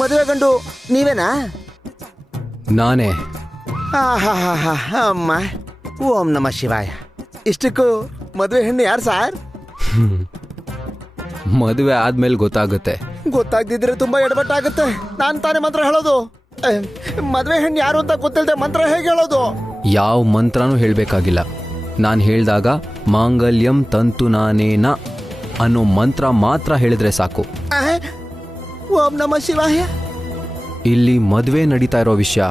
ಮದುವೆ ಗಂಡು ನೀವೇನಾ? ನಾನೇ. ಅಮ್ಮ, ಓಂ ನಮಃ ಶಿವಾಯ. ಇಷ್ಟಕ್ಕೂ ಮದುವೆ ಹೆಣ್ಣು ಯಾರು ಸಾರ್? ಮದುವೆ ಆದ್ಮೇಲೆ ಗೊತ್ತಾಗುತ್ತೆ. ಗೊತ್ತಾಗ್ದಿದ್ರೆ ತುಂಬಾ ಎಡವಟ್ಟಾಗುತ್ತೆ. ನಾನ್ ತಾನೇ ಮಂತ್ರ ಹೇಳೋದು. ಮದುವೆ ಹೆಣ್ಣು ಯಾರು ಅಂತ ಗೊತ್ತಿಲ್ಲದೆ ಮಂತ್ರ ಹೇಗೆ ಹೇಳೋದು? ಯಾವ ಮಂತ್ರನೂ ಹೇಳ್ಬೇಕಾಗಿಲ್ಲ. ನಾನು ಹೇಳ್ದಾಗ ಮಾಂಗಲ್ಯಂ ತಂತು ನಾನೇನ ಅನ್ನೋ ಮಂತ್ರ ಮಾತ್ರ ಹೇಳಿದ್ರೆ ಸಾಕು. ಓಂ ನಮಃ ಶಿವಾಯ. ಇಲ್ಲಿ ಮದುವೆ ನಡೀತಾ ಇರೋ ವಿಷಯ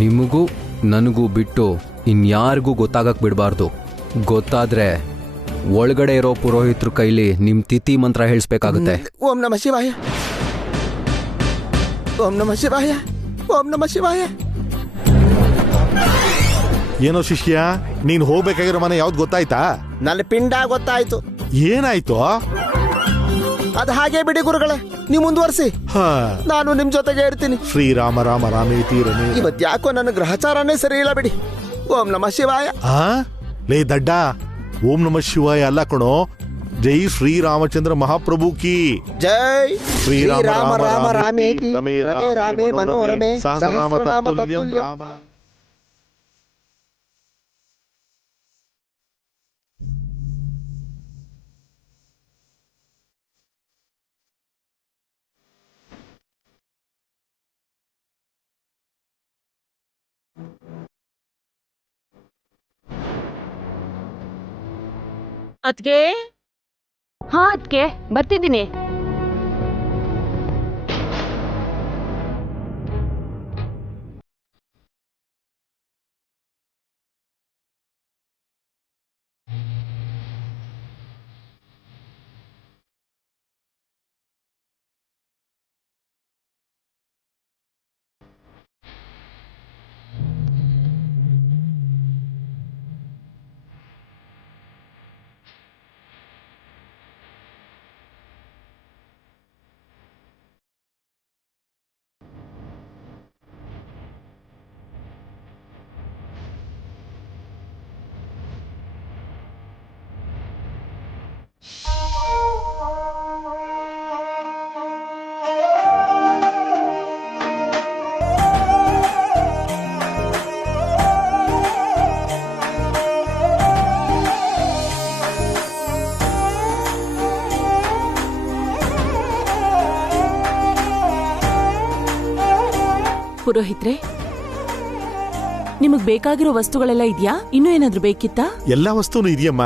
ನಿಮಗೂ ನನಗೂ ಬಿಟ್ಟು ಇನ್ಯಾರಿಗೂ ಗೊತ್ತಾಗಕ್ ಬಿಡಬಾರ್ದು. ಗೊತ್ತಾದ್ರೆ ಒಳಗಡೆ ಇರೋ ಪುರೋಹಿತರ ಕೈಲಿ ನಿಮ್ ತಿಥಿ ಮಂತ್ರ ಹೇಳಿಸ್ಬೇಕಾಗುತ್ತೆ. ಓಂ ನಮಃ ಶಿವಾಯ, ಓಂ ನಮಃ ಶಿವಾಯ, ಓಂ ನಮಃ ಶಿವಾಯ. ಏನೋ ಶಿಷ್ಯ, ನೀನ್ ಹೋಗ್ಬೇಕಾಗಿರೋ ಮನೆ ಯಾವ್ದು ಗೊತ್ತಾಯ್ತಾ? ನನ್ನ ಪಿಂಡ ಗೊತ್ತಾಯ್ತು. ಏನಾಯ್ತು? ಅದು ಹಾಗೆ ಬಿಡಿ ಗುರುಗಳೇ, ನೀವು ಮುಂದುವರಿಸಿ. ನಾನು ನಿಮ್ ಜೊತೆಗೆ ಇರ್ತೀನಿ. ಶ್ರೀರಾಮ ರಾಮ ರಾಮೇತಿ ರಮೇ. ಇವತ್ ಯಾಕೋ ನನ್ನ ಗ್ರಹಚಾರನೇ ಸರಿ ಇಲ್ಲ ಬಿಡಿ. ಓಂ ನಮಃ ಶಿವಾಯ. ಲೇ ದಡ್ಡ, ಓಂ ನಮಃ ಶಿವಾಯ ಅಲ್ಲ ಕಣೋ, ಜೈ ಶ್ರೀರಾಮಚಂದ್ರ ಮಹಾಪ್ರಭು ಕಿ ಜೈ. ಶ್ರೀರಾಮ ರಾಮ ರಾಮೇತಿ ರಮೇ ರಾಮೇ ಮನೋರಮೆ ಸಹಸ್ರನಾಮ ತತ್ತುಲ್ಯಂ ರಾಮ. ಅದ್ಕೆ ಹಾ ಅದ್ಕೆ ಬರ್ತಿದ್ದೀನಿ. ಪುರೋಹಿತ್ರೆ, ನಿಮಗ್ ಬೇಕಾಗಿರೋ ವಸ್ತುಗಳೆಲ್ಲ ಇದ್ಯಾ? ಇನ್ನೂ ಏನಾದ್ರೂ ಬೇಕಿತ್ತಾ? ಎಲ್ಲಾ ವಸ್ತುನು ಇದೆಯಮ್ಮ.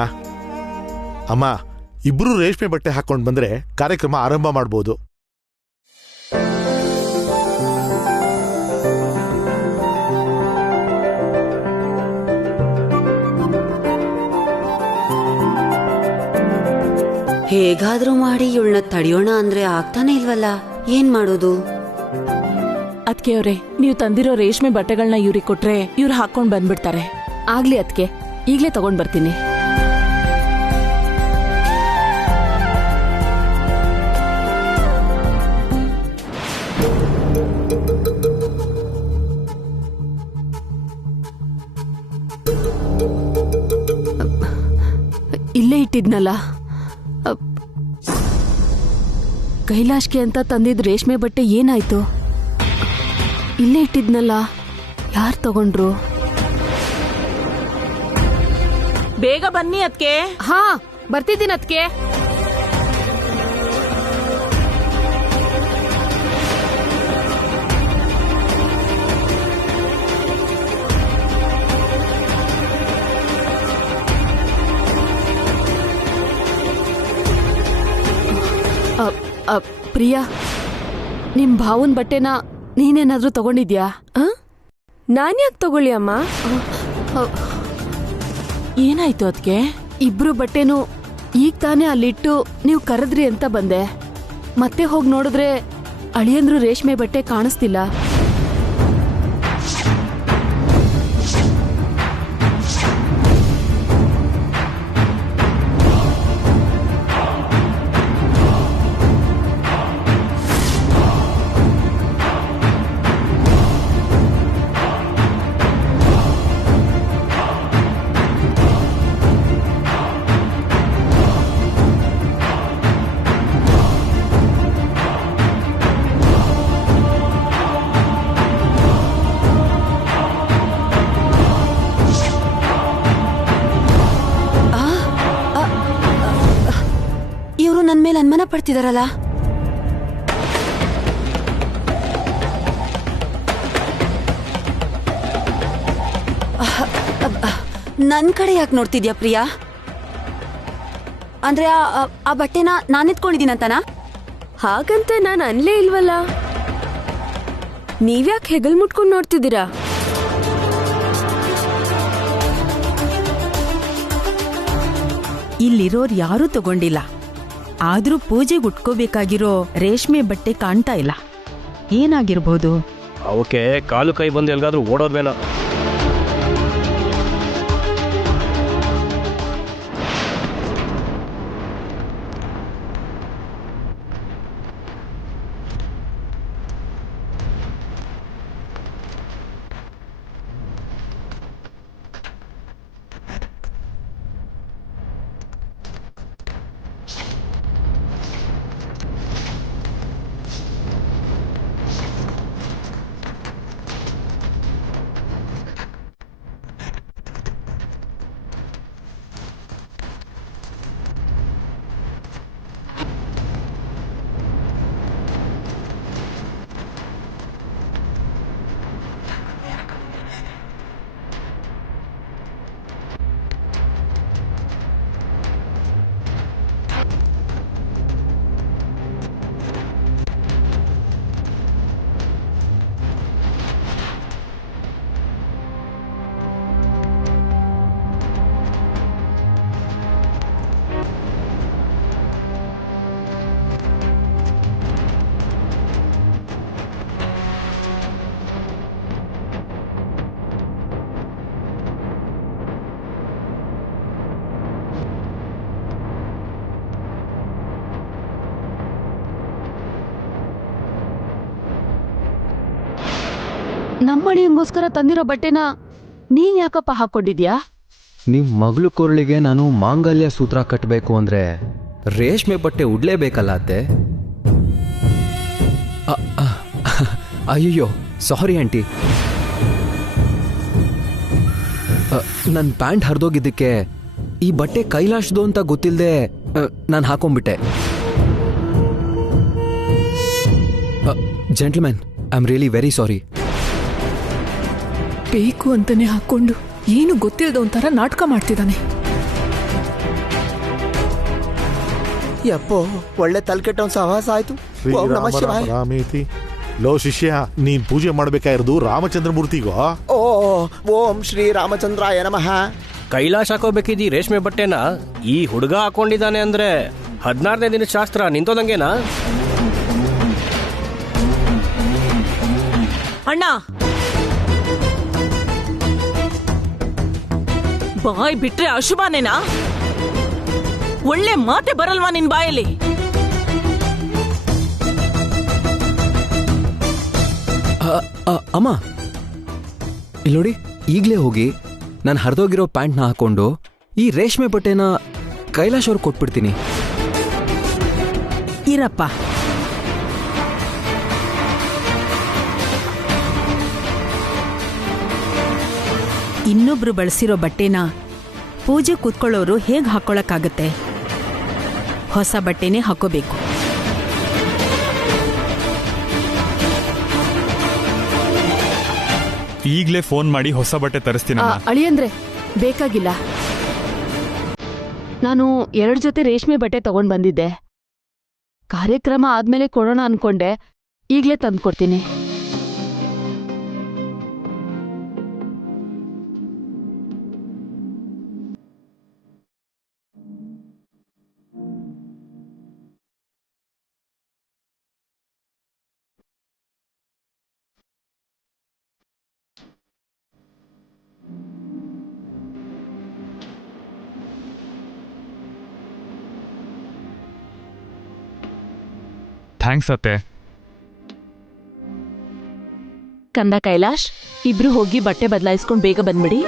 ಅಮ್ಮ, ಇಬ್ರು ರೇಷ್ಮೆ ಬಟ್ಟೆ ಹಾಕೊಂಡ್ ಬಂದ್ರೆ ಕಾರ್ಯಕ್ರಮ ಆರಂಭ ಮಾಡ್ಬೋದು. ಹೇಗಾದ್ರೂ ಮಾಡಿ ಇವಳನ್ನ ತಡೆಯೋಣ ಅಂದ್ರೆ ಆಗ್ತಾನೆ ಇಲ್ವಲ್ಲ, ಏನ್ ಮಾಡೋದು? ಅದ್ಕೆ ಅವ್ರೆ, ನೀವು ತಂದಿರೋ ರೇಷ್ಮೆ ಬಟ್ಟೆಗಳನ್ನ ಇವ್ರಿಗೆ ಕೊಟ್ರೆ ಇವ್ರು ಹಾಕೊಂಡ್ ಬಂದ್ಬಿಡ್ತಾರೆ. ಆಗ್ಲಿ ಅದ್ಕೆ, ಈಗ್ಲೇ ತಗೊಂಡ್ ಬರ್ತೀನಿ. ಇಲ್ಲೇ ಇಟ್ಟಿದ್ನಲ್ಲ, ಕೈಲಾಶ್ಗೆ ಅಂತ ತಂದಿದ್ ರೇಷ್ಮೆ ಬಟ್ಟೆ ಏನಾಯ್ತು? ಇಲ್ಲೇ ಇಟ್ಟಿದ್ನಲ್ಲ, ಯಾರು ತಗೊಂಡ್ರು? ಬೇಗ ಬನ್ನಿ ಅದ್ಕೆ. ಹಾ ಬರ್ತಿದ್ದೀನಿ ಅದ್ಕೆ. ಪ್ರಿಯಾ, ನಿಮ್ ಭಾವನ್ ಬಟ್ಟೆನ ನೀನೇನಾದ್ರೂ ತಗೊಂಡಿದ್ಯಾ? ನಾನ್ಯಾಕೆ ತಗೊಳ್ಳಿ ಅಮ್ಮ? ಏನಾಯ್ತು ಅದ್ಕೆ? ಇಬ್ರು ಬಟ್ಟೆನು ಈಗ ತಾನೇ ಅಲ್ಲಿಟ್ಟು ನೀವು ಕರೆದ್ರಿ ಅಂತ ಬಂದೆ. ಮತ್ತೆ ಹೋಗಿ ನೋಡಿದ್ರೆ ಅಳಿಯಂದ್ರು ರೇಷ್ಮೆ ಬಟ್ಟೆ ಕಾಣಿಸ್ತಿಲ್ಲ. ನನ್ ಮೇಲೆ ಅನುಮಾನ ಪಡ್ತಿದಾರಲ್ಲ. ನನ್ ಕಡೆ ಯಾಕೆ ನೋಡ್ತಿದ್ಯಾ ಪ್ರಿಯಾ? ಅಂದ್ರೆ ಆ ಬಟ್ಟೆನ ನಾನೆತ್ಕೊಂಡಿದ್ದೀನಂತನಾ? ಹಾಗಂತ ನಾನು ಅನ್ಲೇ ಇಲ್ವಲ್ಲ. ನೀವ್ಯಾಕೆ ಹೆಗಲ್ ಮುಟ್ಕೊಂಡು ನೋಡ್ತಿದ್ದೀರಾ? ಇಲ್ಲಿರೋರ್ ಯಾರೂ ತಗೊಂಡಿಲ್ಲ. ಆದ್ರೂ ಪೂಜೆಗೆ ಉಟ್ಕೋಬೇಕಾಗಿರೋ ರೇಷ್ಮೆ ಬಟ್ಟೆ ಕಾಣ್ತಾ ಇಲ್ಲ. ಏನಾಗಿರ್ಬೋದು? ಅವಕ್ಕೆ ಕಾಲು ಕೈ ಬಂದು ಎಲ್ಗಾದ್ರೂ ಓಡೋದ್ವೇನೋ. ನಮ್ಮಳಿಗೋಸ್ಕರ ತಂದಿರೋ ಬಟ್ಟೆನ ನೀನ್ ಯಾಕಪ್ಪ ಹಾಕೊಂಡಿದ್ಯಾ? ನಿಮ್ಮ ಮಗಳು ಕೊರಳಿಗೆ ನಾನು ಮಾಂಗಲ್ಯ ಸೂತ್ರ ಕಟ್ಟಬೇಕು ಅಂದ್ರೆ ರೇಷ್ಮೆ ಬಟ್ಟೆ ಉಡ್ಲೇಬೇಕಲ್ಲ ಅತ್ತೆ. ಅಯ್ಯಯ್ಯೋ ಸಾರಿ ಆಂಟಿ, ನನ್ನ ಪ್ಯಾಂಟ್ ಹರಿದೋಗಿದ್ದಕ್ಕೆ ಈ ಬಟ್ಟೆ ಕೈಲಾಶ್ದು ಅಂತ ಗೊತ್ತಿಲ್ಲದೆ ನಾನು ಹಾಕೊಂಡ್ಬಿಟ್ಟೆ. Gentleman, I am really very sorry. ಬೇಕು ಅಂತಾನೆ ಹಾಕೊಂಡು ಏನು ಗೊತ್ತಿಲ್ಲದ ಒಂಥರ ನಾಟಕ ಮಾಡ್ತಿದ್ದಾನೆ. ಯಪ್ಪೋ, ಒಳ್ಳೆ ತಲೆಕೆಟ್ಟವನ್ ಸಹವಾಸ ಆಯ್ತು. ಓಂ ನಮಃ ಶಿವಾಯ. ರಾಮೇತಿ. ಲೋ ಶಿಷ್ಯ, ನೀನ್ ಪೂಜೆ ಮಾಡ್ಬೇಕಾಗಿರೋದು ರಾಮಚಂದ್ರ ಮೂರ್ತಿಗೋ. ಓ ಓಂ ಶ್ರೀ ರಾಮಚಂದ್ರಾಯ ನಮಃ. ಕೈಲಾಶ್ ಹಾಕೋಬೇಕಿದ್ದೀ ರೇಷ್ಮೆ ಬಟ್ಟೆನ ಈ ಹುಡುಗ ಹಾಕೊಂಡಿದ್ದಾನೆ ಅಂದ್ರೆ 16ನೇ ದಿನದ ಶಾಸ್ತ್ರ ನಿಂತೋದಂಗೇನಾ? ಅಣ್ಣ, ಬಾಯ್ ಬಿಟ್ರೆ ಅಶುಭನೇನಾ? ಒಳ್ಳೆ ಮಾತೆ ಬರಲ್ವಾ ನಿನ್ ಬಾಯಲ್ಲಿ? ಅಮ್ಮ ಇಲ್ಲಿ ನೋಡಿ, ಈಗಲೇ ಹೋಗಿ ನಾನು ಹರಿದೋಗಿರೋ ಪ್ಯಾಂಟ್ನ ಹಾಕೊಂಡು ಈ ರೇಷ್ಮೆ ಬಟ್ಟೆನ ಕೈಲಾಶ್ ಅವ್ರಿಗೆ ಕೊಟ್ಬಿಡ್ತೀನಿ. ಇರಪ್ಪ, ಇನ್ನೊಬ್ರು ಬಳಸಿರೋ ಬಟ್ಟೆನ ಪೂಜೆ ಕೂತ್ಕೊಳ್ಳೋರು ಹೇಗೆ ಹಾಕೊಳ್ಳೋಕ್ಕಾಗತ್ತೆ? ಹೊಸ ಬಟ್ಟೆನೇ ಹಾಕೋಬೇಕು. ಈಗಲೇ ಫೋನ್ ಮಾಡಿ ಹೊಸ ಬಟ್ಟೆ ತರಿಸ್ತೀನಿ. ಅಳಿಯಂದ್ರೆ ಬೇಕಾಗಿಲ್ಲ. ನಾನು 2 ಜೊತೆ ರೇಷ್ಮೆ ಬಟ್ಟೆ ತಗೊಂಡ್ ಬಂದಿದ್ದೆ. ಕಾರ್ಯಕ್ರಮ ಆದ್ಮೇಲೆ ಕೊಡೋಣ ಅನ್ಕೊಂಡೆ. ಈಗ್ಲೇ ತಂದ್ಕೊಡ್ತೀನಿ. ಥ್ಯಾಂಕ್ಸ್ ಅತ್ತೆ. ಕಂದ ಕೈಲಾಶ್, ಇಬ್ರು ಹೋಗಿ ಬಟ್ಟೆ ಬದಲಾಯಿಸ್ಕೊಂಡು ಬೇಗ ಬಂದ್ಬಿಡಿ.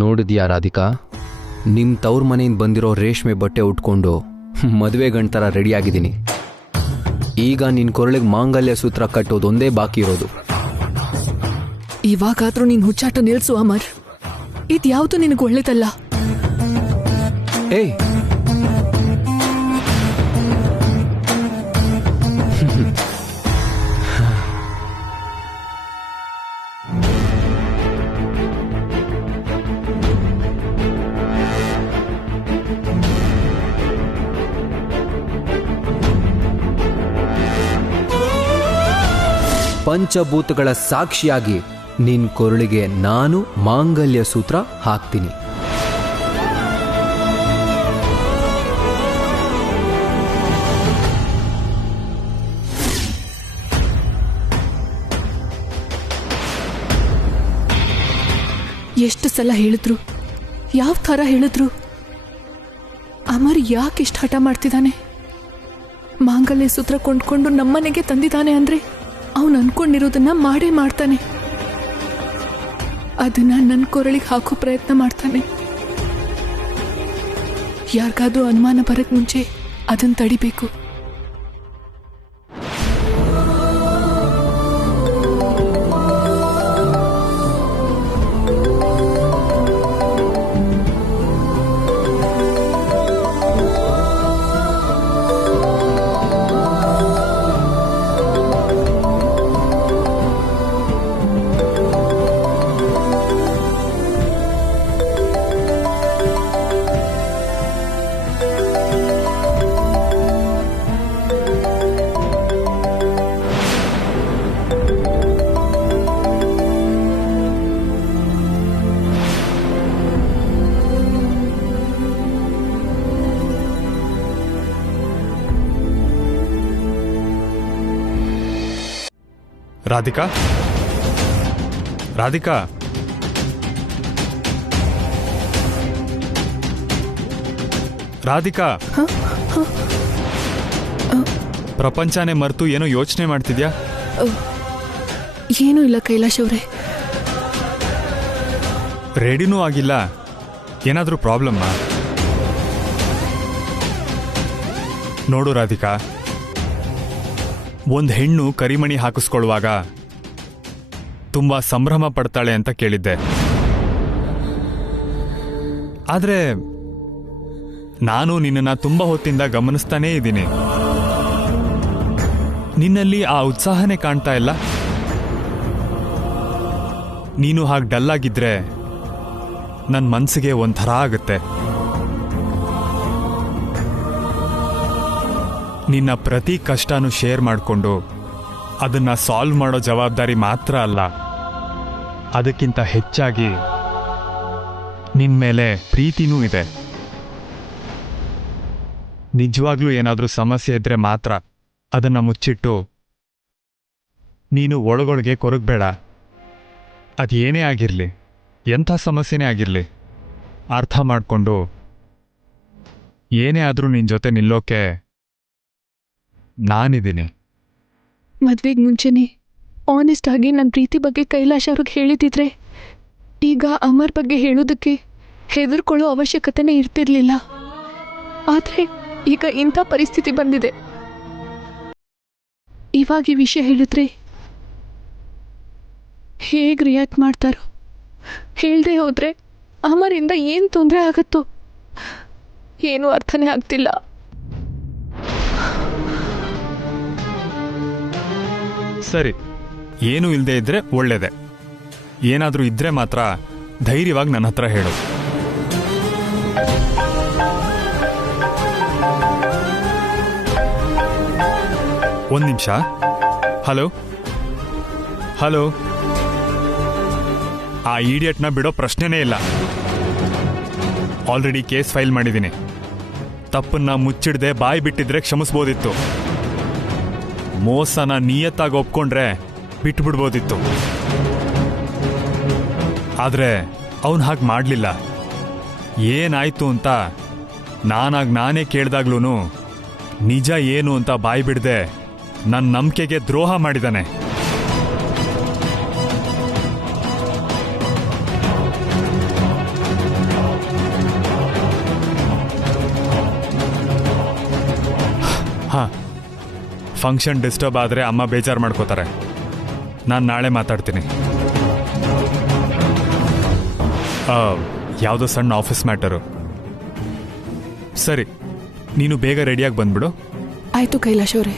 ನೋಡಿದ್ಯಾ ರಾಧಿಕಾ, ನಿಮ್ಮ ತವ್ರ ಮನೆಯಿಂದ ಬಂದಿರೋ ರೇಷ್ಮೆ ಬಟ್ಟೆ ಉಟ್ಕೊಂಡು ಮದುವೆ ಗಂಟರ ರೆಡಿಯಾಗಿದ್ದೀನಿ. ಈಗ ನಿನ್ನ ಕೊರಳಿಗೆ ಮಾಂಗಲ್ಯ ಸೂತ್ರ ಕಟ್ಟೋದೊಂದೇ ಬಾಕಿ ಇರೋದು. ಇವಾಗಾದ್ರೂ ನೀನ್ ಹುಚ್ಚಾಟ ನಿಲ್ಸು ಅಮರ್. ಇದ್ಯಾವುದು ನಿನಗೆ ಒಳ್ಳೇದಲ್ಲ. ಏಯ್, ಪಂಚಭೂತಗಳ ಸಾಕ್ಷಿಯಾಗಿ ನಿನ್ ಕೊರಳಿಗೆ ನಾನು ಮಾಂಗಲ್ಯ ಸೂತ್ರ ಹಾಕ್ತೀನಿ. ಎಷ್ಟು ಸಲ ಹೇಳಿದ್ರು, ಯಾವ ಥರ ಹೇಳಿದ್ರು, ಅಮರ್ ಯಾಕೆ ಇಷ್ಟ ಹಠ ಮಾಡ್ತಿದ್ದಾನೆ? ಮಾಂಗಲ್ಯ ಸೂತ್ರ ಕೊಂಡ್ಕೊಂಡು ನಮ್ಮನೆಗೆ ತಂದಿದ್ದಾನೆ ಅಂದ್ರೆ ಅವನು ಅನ್ಕೊಂಡಿರೋದನ್ನ ಮಾಡೇ ಮಾಡ್ತಾನೆ. ಅದನ್ನ ನನ್ನ ಕೊರಳಿಗೆ ಹಾಕೋ ಪ್ರಯತ್ನ ಮಾಡ್ತಾನೆ. ಯಾರಿಗಾದ್ರೂ ಅನುಮಾನ ಬರಕ್ ಮುಂಚೆ ಅದನ್ನ ತಡಿಬೇಕು. ರಾಧಿಕಾ, ರಾಧಿಕಾ, ರಾಧಿಕಾ, ಪ್ರಪಂಚನೇ ಮರೆತು ಏನೋ ಯೋಚನೆ ಮಾಡ್ತಿದ್ಯಾ? ಏನೂ ಇಲ್ಲ ಕೈಲಾಶ್ ಅವರೇ. ರೆಡಿನೂ ಆಗಿಲ್ಲ. ಏನಾದರೂ ಪ್ರಾಬ್ಲಮ್ಮಾ? ನೋಡು ರಾಧಿಕಾ, ಒಂದು ಹೆಣ್ಣು ಕರಿಮಣಿ ಹಾಕಿಸ್ಕೊಳ್ಳುವಾಗ ತುಂಬಾ ಸಂಭ್ರಮ ಪಡ್ತಾಳೆ ಅಂತ ಕೇಳಿದ್ದೆ. ಆದ್ರೆ ನಾನು ನಿನ್ನನ್ನ ತುಂಬಾ ಹೊತ್ತಿಂದ ಗಮನಿಸ್ತಾನೇ ಇದ್ದೀನಿ. ನಿನ್ನಲ್ಲಿ ಆ ಉತ್ಸಾಹನೇ ಕಾಣ್ತಾ ಇಲ್ಲ. ನೀನು ಹಾಗೆ ಡಲ್ ಆಗಿದ್ರೆ ನನ್ನ ಮನಸ್ಸಿಗೆ ಒಂಥರ ಆಗುತ್ತೆ. ನಿನ್ನ ಪ್ರತಿ ಕಷ್ಟನೂ ಶೇರ್ ಮಾಡಿಕೊಂಡು ಅದನ್ನ ಸಾಲ್ವ್ ಮಾಡೋ ಜವಾಬ್ದಾರಿ ಮಾತ್ರ ಅಲ್ಲ, ಅದಕ್ಕಿಂತ ಹೆಚ್ಚಾಗಿ ನಿನ್ ಮೇಲೆ ಪ್ರೀತಿನೂ ಇದೆ. ನಿಜವಾಗ್ಲೂ ಏನಾದರೂ ಸಮಸ್ಯೆ ಇದ್ರೆ ಮಾತ್ರ ಅದನ್ನ ಮುಚ್ಚಿಟ್ಟು ನೀನು ಒಳಗೊಳಗೆ ಕೊರಗಬೇಡ. ಅದೇನೇ ಆಗಿರಲಿ, ಎಂಥ ಸಮಸ್ಯೆನೇ ಆಗಿರಲಿ, ಅರ್ಥ ಮಾಡಿಕೊಂಡು ಏನೇ ಆದರೂ ನಿನ್ನ ಜೊತೆ ನಿಲ್ಲೋಕೆ ನಾನಿದ್ದೀನಿ. ಮದ್ವೆಗೆ ಮುಂಚೆನೆ ಆನೆಸ್ಟ್ ಆಗಿ ನನ್ನ ಪ್ರೀತಿ ಬಗ್ಗೆ ಕೈಲಾಶ್ ಅವ್ರಿಗೆ ಹೇಳಿದಿದ್ರೆ ಈಗ ಅಮರ್ ಬಗ್ಗೆ ಹೇಳೋದಕ್ಕೆ ಹೆದರ್ಕೊಳ್ಳೋ ಅವಶ್ಯಕತೆನೇ ಇರ್ತಿರ್ಲಿಲ್ಲ. ಆದರೆ ಈಗ ಇಂಥ ಪರಿಸ್ಥಿತಿ ಬಂದಿದೆ. ಇವಾಗ ಈ ವಿಷಯ ಹೇಳಿದ್ರೆ ಹೇಗೆ ರಿಯಾಕ್ಟ್ ಮಾಡ್ತಾರೋ, ಹೇಳದೆ ಹೋದ್ರೆ ಅಮರಿಂದ ಏನು ತೊಂದರೆ ಆಗತ್ತೋ ಏನೂ ಅರ್ಥನೇ ಆಗ್ತಿಲ್ಲ. ಸರಿ, ಏನೂ ಇಲ್ಲದೆ ಇದ್ರೆ ಒಳ್ಳೇದೆ. ಏನಾದರೂ ಇದ್ರೆ ಮಾತ್ರ ಧೈರ್ಯವಾಗಿ ನನ್ನ ಹತ್ರ ಹೇಳು. ಒಂದು ನಿಮಿಷ. ಹಲೋ ಹಲೋ, ಆ ಈಡಿಯಟ್ನ ಬಿಡೋ ಪ್ರಶ್ನೆನೇ ಇಲ್ಲ. ಆಲ್ರೆಡಿ ಕೇಸ್ ಫೈಲ್ ಮಾಡಿದ್ದೀನಿ. ತಪ್ಪನ್ನ ಮುಚ್ಚಿಡದೆ ಬಾಯಿ ಬಿಟ್ಟಿದ್ರೆ ಕ್ಷಮಿಸ್ಬೋದಿತ್ತು. ಮೋಸನ ನಿಯತ್ತಾಗಿ ಒಪ್ಕೊಂಡ್ರೆ ಬಿಟ್ಬಿಡ್ಬೋದಿತ್ತು. ಆದ್ರೆ ಅವನು ಹಾಗೆ ಮಾಡಲಿಲ್ಲ. ಏನಾಯ್ತು ಅಂತ ನಾನೇ ಕೇಳ್ದಾಗ್ಲೂ ನಿಜ ಏನು ಅಂತ ಬಾಯಿ ಬಿಡದೆ ನನ್ನ ನಂಬಿಕೆಗೆ ದ್ರೋಹ ಮಾಡಿದಾನೆ. ಫಂಕ್ಷನ್ ಡಿಸ್ಟರ್ಬ್ ಆದರೆ ಅಮ್ಮ ಬೇಜಾರು ಮಾಡ್ಕೋತಾರೆ. ನಾನು ನಾಳೆ ಮಾತಾಡ್ತೀನಿ. ಯಾವುದೋ ಸಣ್ಣ ಆಫೀಸ್ ಮ್ಯಾಟರು. ಸರಿ, ನೀನು ಬೇಗ ರೆಡಿಯಾಗಿ ಬಂದ್ಬಿಡು. ಆಯ್ತು ಕೈಲಾಶ್ ಅವರೇ.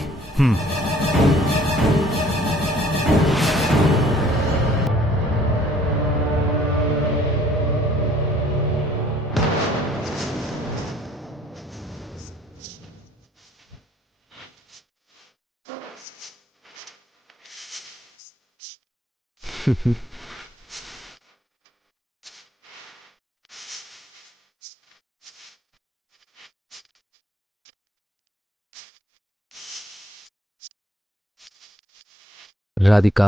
ರಾಧಿಕಾ,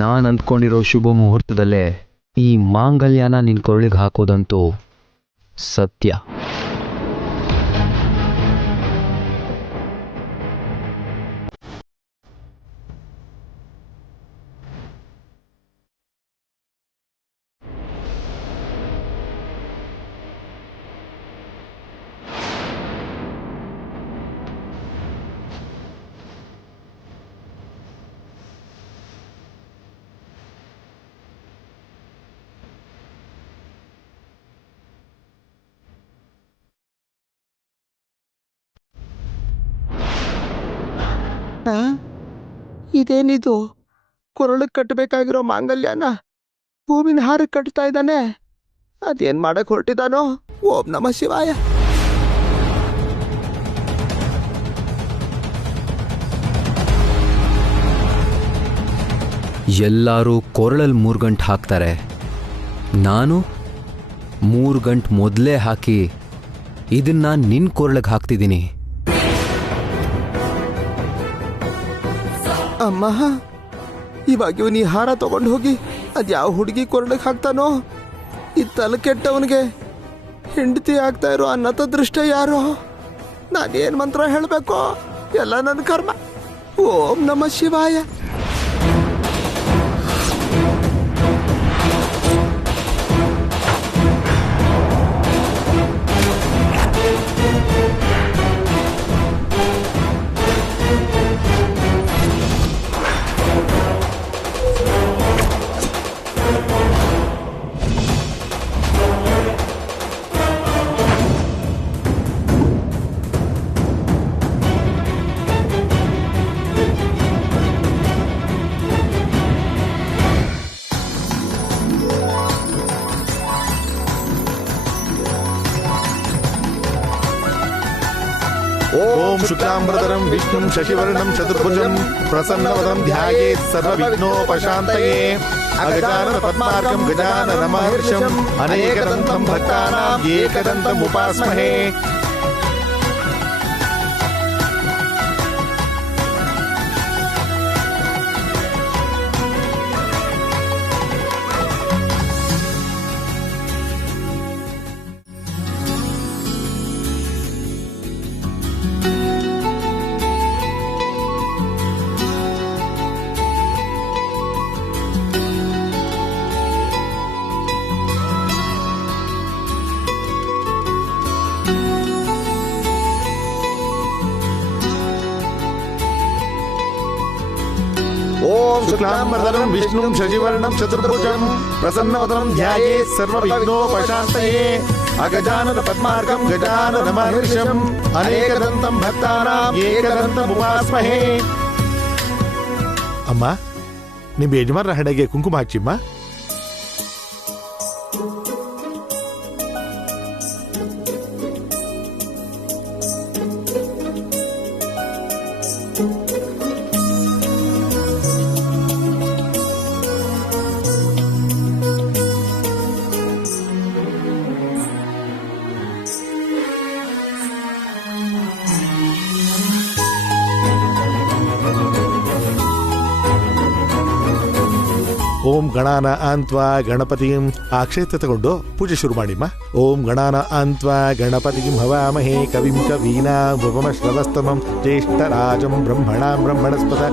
ನಾನು ಅಂದ್ಕೊಂಡಿರೋ ಶುಭ ಮುಹೂರ್ತದಲ್ಲೇ ಈ ಮಾಂಗಲ್ಯನ ನಿನ್ನ ಕೊರಳಿಗೆ ಹಾಕೋದಂತೂ ಸತ್ಯ. ಇದೇನಿದು? ಕೊರಳಿಗೆ ಕಟ್ಟಬೇಕಾಗಿರೋ ಮಾಂಗಲ್ಯನ ಹೂವಿನ ಹಾರಕ್ಕೆ ಕಟ್ತಾ ಇದ್ದಾನೆ. ಅದೇನ್ ಮಾಡಕ್ ಹೊರಟಿದಾನೋ? ಓಂ ನಮಃ ಶಿವಾಯ. ಎಲ್ಲರೂ ಕೊರಳಲ್ಲಿ 3 ಗಂಟೆ ಹಾಕ್ತಾರೆ. ನಾನು 3 ಗಂಟೆ ಮೊದಲೇ ಹಾಕಿ ಇದನ್ನ ನಿನ್ನ ಕೊರಳಿಗೆ ಹಾಕ್ತಿದ್ದೀನಿ. ಅಮ್ಮ, ಇವಾಗ ಇವನು ಈ ಹಾರ ತಗೊಂಡು ಹೋಗಿ ಅದ್ಯಾವ ಹುಡುಗಿ ಕೊರಳಿಗೆ ಹಾಕ್ತಾನೋ? ಈ ತಲೆ ಕೆಟ್ಟವನಿಗೆ ಹೆಂಡತಿ ಆಗ್ತಾ ಇರೋ ಅನ್ನತ ದೃಷ್ಟ ಯಾರೋ? ನಾನೇನ್ ಮಂತ್ರ ಹೇಳಬೇಕು? ಎಲ್ಲ ನನ್ನ ಕರ್ಮ. ಓಂ ನಮಃ ಶಿವಾಯ. ಓಂ ಶುಕ್ಲಾಂಬರಧರಂ ವಿಷ್ಣುಂ ಶಶಿವರ್ಣಂ ಚತುರ್ಭುಜಂ ಪ್ರಸನ್ನವದಂ ಧ್ಯಾಯೇತ್ ಸರ್ವವಿಘ್ನೋಪಶಾಂತಯೇ ಅಗಜಾನನ ಪದ್ಮಾರ್ಕಂ ಗಜಾನನ ಮಹರ್ಷಂ ಅನೇಕದಂತಂ ಭಕ್ತಾನಾಂ ಏಕದಂತಂ ಉಪಾಸ್ಮಹೇ. ಓಂ ಶುಕ್ಲಾಂಬರಧರಂ ವಿಷ್ಣುಂ ಶಶಿವರ್ಣಂ ಚತುರ್ಭುಜಂ ಪ್ರಸನ್ನವದನಂ ಧ್ಯಾಯೇತ್ ಸರ್ವವಿಘ್ನೋಪಶಾಂತಯೇ ಅಗಜಾನನ ಪದ್ಮಾರ್ಕಂ ಗಜಾನನ ಮಹರ್ಷಂ ಅನೇಕದಂತಂ ಭಕ್ತಾನಾಂ ಏಕದಂತಂ ಉಪಾಸ್ಮಹೇ. ಅಮ್ಮ, ನಿಮ್ಮ ಯಜಮಾನರ ಹಣೆಗೆ ಕುಂಕುಮ ಹಚ್ಚಿಮ್ಮ. ಓಂ ಗಣಾನ ಅಂತ್ವಾ ಗಣಪತಿಂ. ಆ ಕ್ಷೇತ್ರ ತಗೊಂಡು ಪೂಜೆ ಶುರು ಮಾಡಿಮ್ಮ. ಓಂ ಗಣಾನ ಅಂತ್ವಾ ಗಣಪತಿಂ ಹವಾಮಹೇ ಕವಿಂ ಕವೀನಾಂ ಉಪಮಶ್ರವಸ್ತಮಂ ಜ್ಯೇಷ್ಠರಾಜಂ ಬ್ರಹ್ಮಣಾಂ ಬ್ರಹ್ಮಣಸ್ಪದ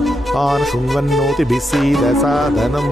ಆನ್ ಶೃಣ್ವನ್ನೋತಿ ಭಿಸ್ಸೀದ ಸಾಧನಂ.